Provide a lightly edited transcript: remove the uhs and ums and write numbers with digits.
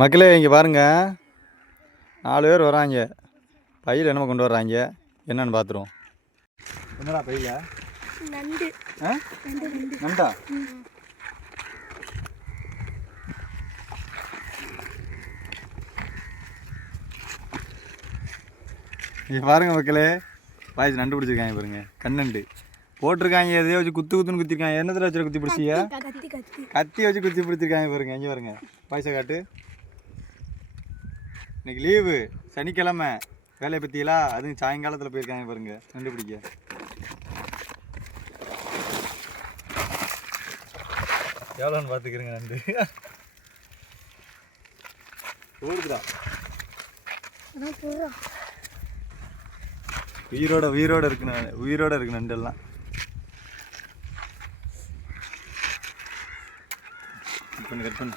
மக்களே இங்கே பாருங்க, 4 பேர் வராங்க. பையில் என்னமோ கொண்டு வர்றாங்க, என்னன்னு பார்த்துருவோம். என்னடா பையில? நண்டு. நண்டா? இங்கே பாருங்க மக்களே, பாய்ச்சி நண்டு பிடிச்சிருக்காங்க பாருங்க. கண்ணண்டு போட்டிருக்காங்க. எதையோ வச்சு குத்துன்னு குத்திருக்காங்க. என்னத்தில் வச்சு குத்தி பிடிச்சியா? கத்தி வச்சு குத்தி பிடிச்சிருக்காங்க பாருங்க. இங்கே பாருங்க, பாய்ச்சை காட்டு. இன்னைக்கு லீவு, சனிக்கிழமை. வேலையை பற்றியலா அதுவும் சாயங்காலத்தில் போயிருக்காங்க பாருங்க நண்டு பிடிக்க. எவ்வளோன்னு பார்த்துக்கிறேங்க நண்டு. ஓடுதுடா. உயிரோட இருக்கு நண்டெல்லாம். கட் பண்ணு.